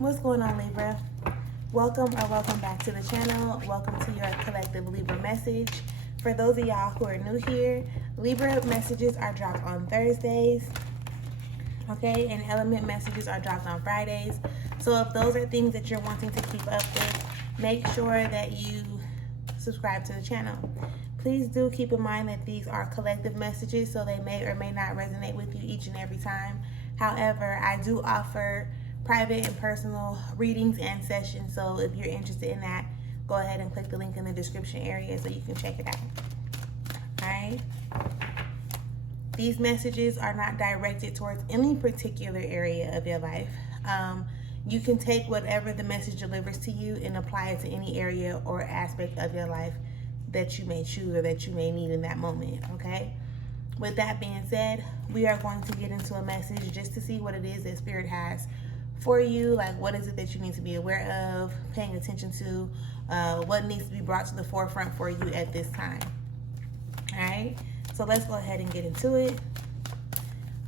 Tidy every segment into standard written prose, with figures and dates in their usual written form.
What's going on, Libra? Welcome back to the channel. Welcome to your collective Libra message. For those of y'all who are new here, Libra messages are dropped on Thursdays, okay, and element messages are dropped on Fridays. So if those are things that you're wanting to keep up with, make sure that you subscribe to the channel. Please do keep in mind that these are collective messages, so they may or may not resonate with you each and every time. However, I do offer private and personal readings and sessions, so if you're interested in that, go ahead and click the link in the description area so you can check it out. Alright? These messages are not directed towards any particular area of your life. You can take whatever the message delivers to you and apply it to any area or aspect of your life that you may choose or that you may need in that moment, okay? With that being said, we are going to get into a message just to see what it is that Spirit has for you. Like, what is it that you need to be aware of, paying attention to, what needs to be brought to the forefront for you at this time. All right, so let's go ahead and get into it.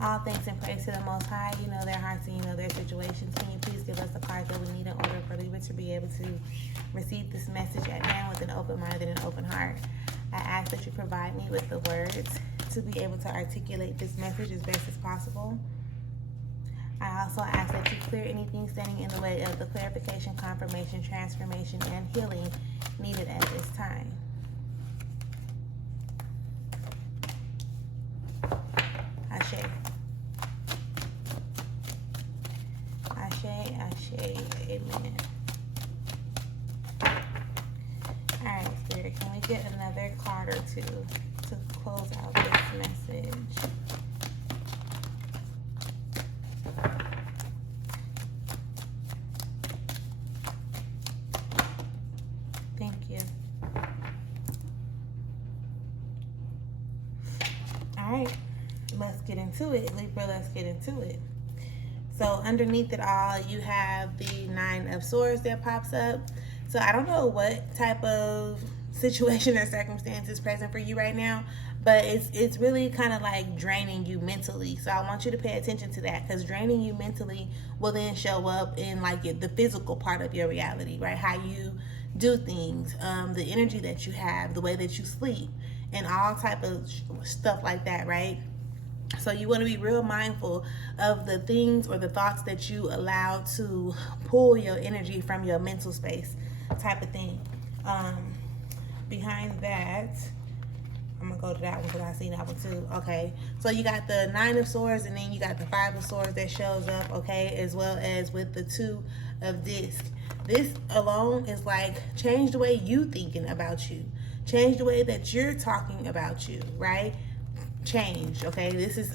All thanks and praise to the Most High. You know their hearts and you know their situations. Can you please give us the cards that we need in order for Libra to be able to receive this message at hand with an open mind and an open heart? I ask that you provide me with the words to be able to articulate this message as best as possible. I also ask that you clear anything standing in the way of the clarification, confirmation, transformation, and healing needed at this time. Ashe. Ashe, Ashe, amen. Alright, Spirit, can we get another card or two to close out this message? Thank you. Alright, let's get into it. Libra, let's get into it. So underneath it all, you have the Nine of Swords that pops up. So I don't know what type of situation or circumstance is present for you right now, but it's really kind of like draining you mentally. So I want you to pay attention to that, because draining you mentally will then show up in like the physical part of your reality, right? How you do things, the energy that you have, the way that you sleep, and all type of stuff like that, right? So you want to be real mindful of the things or the thoughts that you allow to pull your energy from your mental space, type of thing. Behind that, I'm gonna go to that one because I see that one too. Okay, so you got the Nine of Swords, and then you got the Five of Swords that shows up, okay, as well as with the Two of Discs. This alone is like, change the way you thinking about you, change the way that you're talking about you, right? Change, okay? This is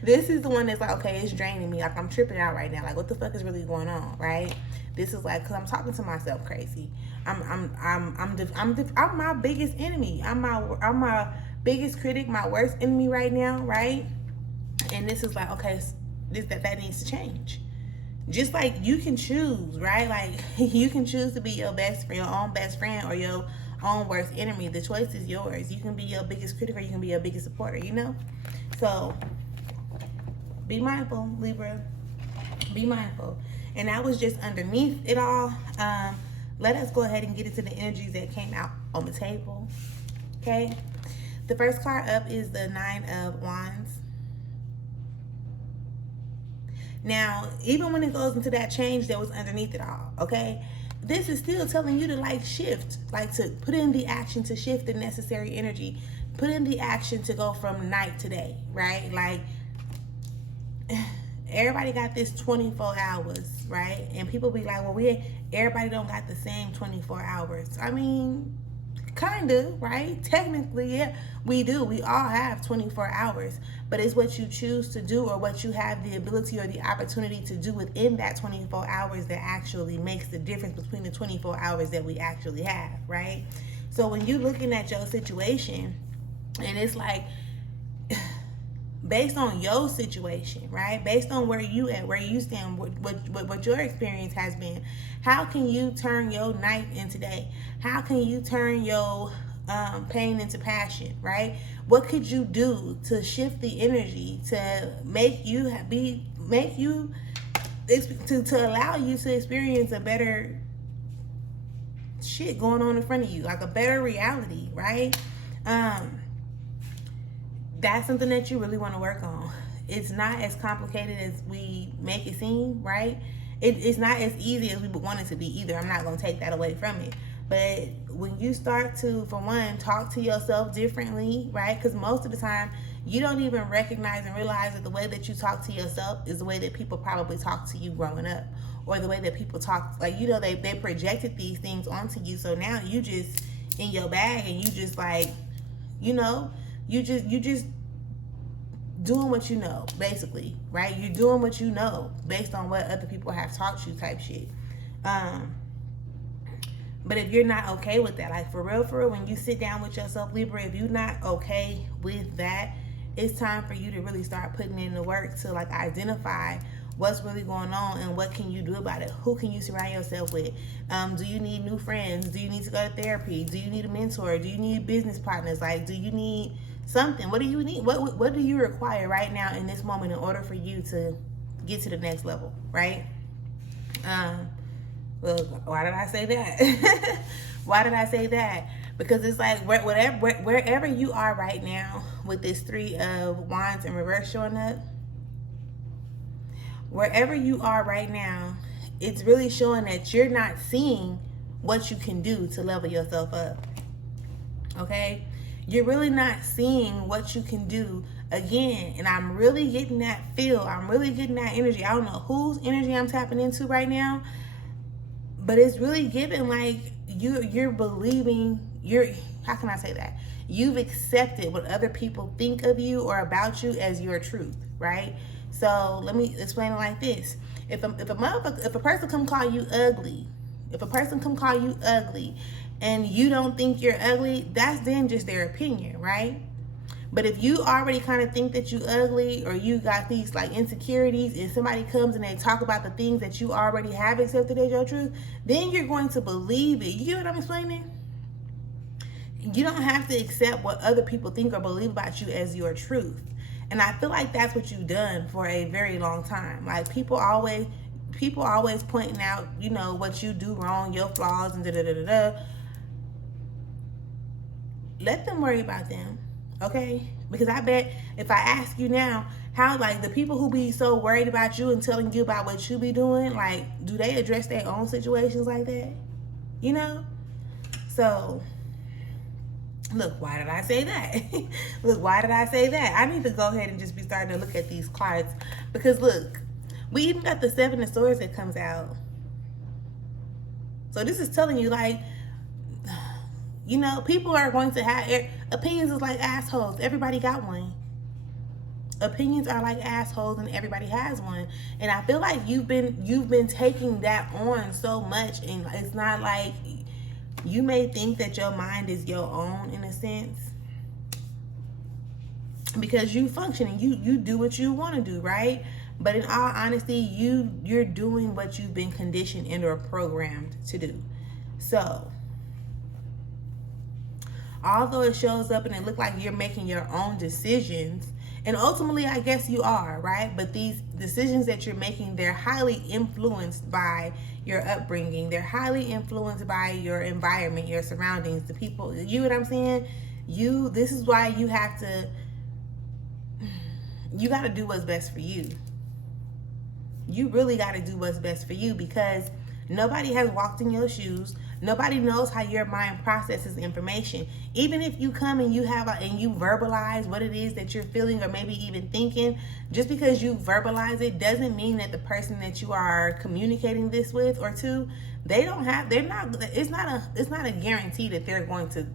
this is the one that's like, okay, it's draining me, like I'm tripping out right now, like what the fuck is really going on, right? This is like, because I'm talking to myself crazy. I'm my biggest enemy. I'm my biggest critic, my worst enemy right now, right? And this is like, okay, that needs to change. Just like you can choose, right? Like you can choose to be your own best friend, or your own worst enemy. The choice is yours. You can be your biggest critic, or you can be your biggest supporter, you know? So be mindful, Libra. Be mindful. And that was just underneath it all. Let us go ahead and get into the energies that came out on the table. Okay? The first card up is the Nine of Wands. Now, even when it goes into that change that was underneath it all, okay, this is still telling you to like shift, like to put in the action to shift the necessary energy, put in the action to go from night to day, right? Like everybody got this 24 hours, right? And people be like, well, everybody don't got the same 24 hours. I mean, kind of, right? Technically, yeah, we do. We all have 24 hours, but it's what you choose to do, or what you have the ability or the opportunity to do within that 24 hours that actually makes the difference between the 24 hours that we actually have, right? So when you're looking at your situation, and it's like, based on your situation, right? Based on where you at, where you stand, what your experience has been, how can you turn your night into day? How can you turn your pain into passion, right? What could you do to shift the energy to make you to allow you to experience a better shit going on in front of you, like a better reality, right? That's something that you really want to work on. It's not as complicated as we make it seem, right? It's not as easy as we would want it to be either. I'm not going to take that away from it. But when you start to, for one, talk to yourself differently, right? Because most of the time, you don't even recognize and realize that the way that you talk to yourself is the way that people probably talk to you growing up. Or the way that people talk, like, you know, they projected these things onto you. So now you just in your bag and you just like, you know, you just doing what you know, basically, right? You're doing what you know based on what other people have taught you type shit. But if you're not okay with that, like for real, when you sit down with yourself, Libra, if you're not okay with that, it's time for you to really start putting in the work to like identify what's really going on and what can you do about it. Who can you surround yourself with? Do you need new friends? Do you need to go to therapy? Do you need a mentor? Do you need business partners? Like, do you need something? What do you need? What do you require right now in this moment in order for you to get to the next level, right? Well, why did I say that? Why did I say that? Because it's like wherever you are right now with this 3 of Wands in reverse showing up, wherever you are right now, it's really showing that you're not seeing what you can do to level yourself up. Okay? You're really not seeing what you can do again. And I'm really getting that feel. I'm really getting that energy. I don't know whose energy I'm tapping into right now, but it's really giving like you're believing, how can I say that? You've accepted what other people think of you or about you as your truth, right? So let me explain it like this. If a person come call you ugly, and you don't think you're ugly, that's then just their opinion, right? But if you already kind of think that you ugly or you got these like insecurities and somebody comes and they talk about the things that you already have accepted as your truth, then you're going to believe it. You get what I'm explaining? You don't have to accept what other people think or believe about you as your truth. And I feel like that's what you've done for a very long time. Like people always pointing out, you know, what you do wrong, your flaws and da-da-da-da-da. Let them worry about them, okay? Because I bet if I ask you now, how like the people who be so worried about you and telling you about what you be doing, like, do they address their own situations like that? You know? So, look, why did I say that? Look, why did I say that? I need to go ahead and just be starting to look at these cards. Because look, we even got the 7 of Swords that comes out. So this is telling you like, you know, people are going to have opinions is like assholes. Everybody got one. Opinions are like assholes and everybody has one. And I feel like you've been taking that on so much, and it's not like you may think that your mind is your own in a sense because you function and you do what you want to do, right? But in all honesty, you're doing what you've been conditioned and or programmed to do. So although it shows up and it looks like you're making your own decisions, and ultimately I guess you are, right? But these decisions that you're making, they're highly influenced by your upbringing. They're highly influenced by your environment, your surroundings, the people. You know what I'm saying? This is why you got to do what's best for you. You really got to do what's best for you because nobody has walked in your shoes. Nobody knows how your mind processes information. Even if you come and you verbalize what it is that you're feeling or maybe even thinking, just because you verbalize it doesn't mean that the person that you are communicating this with or to, it's not a guarantee that they're going to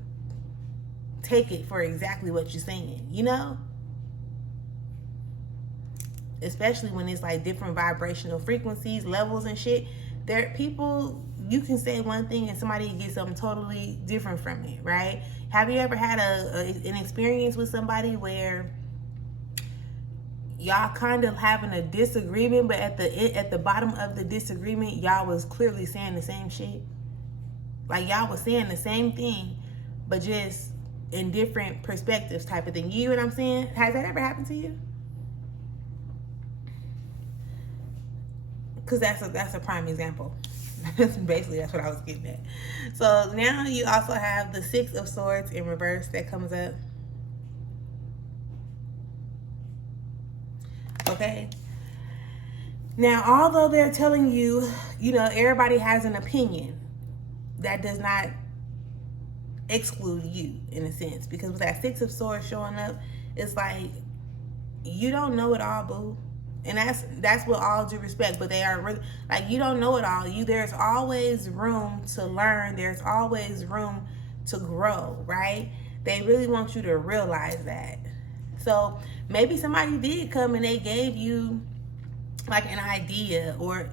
take it for exactly what you're saying, you know? Especially when it's like different vibrational frequencies, levels and shit. You can say one thing and somebody gets something totally different from it, right? Have you ever had an experience with somebody where y'all kind of having a disagreement, but at the bottom of the disagreement, y'all was clearly saying the same shit? Like y'all was saying the same thing, but just in different perspectives type of thing. You know what I'm saying? Has that ever happened to you? because that's a prime example. Basically, that's what I was getting at. So now you also have the Six of Swords in reverse that comes up. Okay. Now, although they're telling you, you know, everybody has an opinion, that does not exclude you in a sense. Because with that Six of Swords showing up, it's like, you don't know it all, boo. And that's with all due respect, but they are really, like, you don't know it all. There's always room to learn. There's always room to grow, right? They really want you to realize that. So maybe somebody did come and they gave you like an idea, or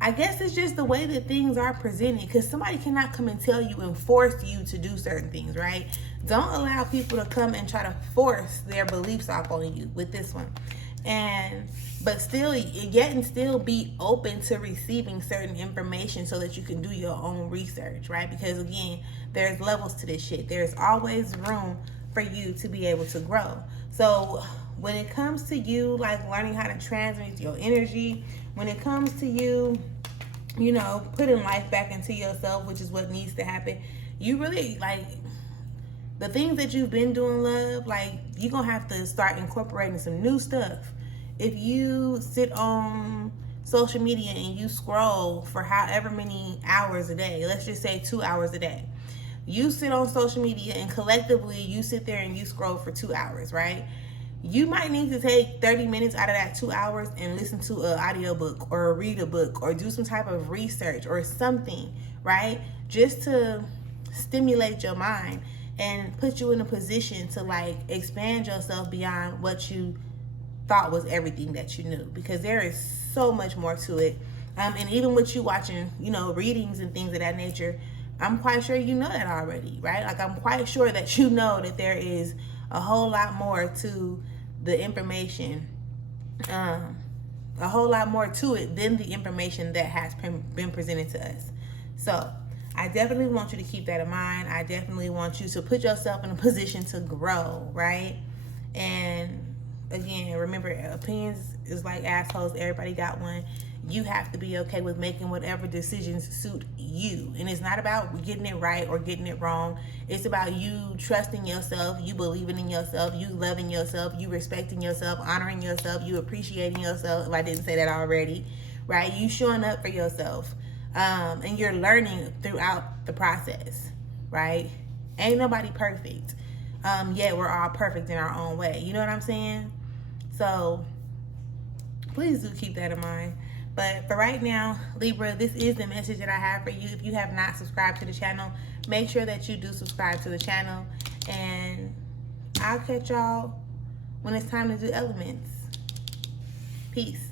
I guess it's just the way that things are presented, because somebody cannot come and tell you and force you to do certain things, right? Don't allow people to come and try to force their beliefs off on you with this one. But still, yet and still be open to receiving certain information so that you can do your own research, right? Because again, there's levels to this shit. There's always room for you to be able to grow. So when it comes to you, like, learning how to transmute your energy, when it comes to you, you know, putting life back into yourself, which is what needs to happen, you really, like, the things that you've been doing, love, like, you're going to have to start incorporating some new stuff. If you sit on social media and you scroll for however many hours a day, let's just say 2 hours a day, you sit on social media and collectively you sit there and you scroll for 2 hours, right? You might need to take 30 minutes out of that 2 hours and listen to an audiobook or read a book or do some type of research or something, right? Just to stimulate your mind and put you in a position to, like, expand yourself beyond what you thought was everything that you knew, because there is so much more to it. And even with you watching, you know, readings and things of that nature, I'm quite sure you know that already, right? Like, I'm quite sure that you know that there is a whole lot more to the information, a whole lot more to it than the information that has been presented to us. So I definitely want you to keep that in mind. I definitely want you to put yourself in a position to grow, right? And again, remember, opinions is like assholes. Everybody got one. You have to be okay with making whatever decisions suit you. And it's not about getting it right or getting it wrong. It's about you trusting yourself, you believing in yourself, you loving yourself, you respecting yourself, honoring yourself, you appreciating yourself, if I didn't say that already, right? You showing up for yourself. And you're learning throughout the process, right? Ain't nobody perfect. Yet we're all perfect in our own way. You know what I'm saying? So please do keep that in mind. But for right now, Libra, this is the message that I have for you. If you have not subscribed to the channel, make sure that you do subscribe to the channel. And I'll catch y'all when it's time to do elements. Peace.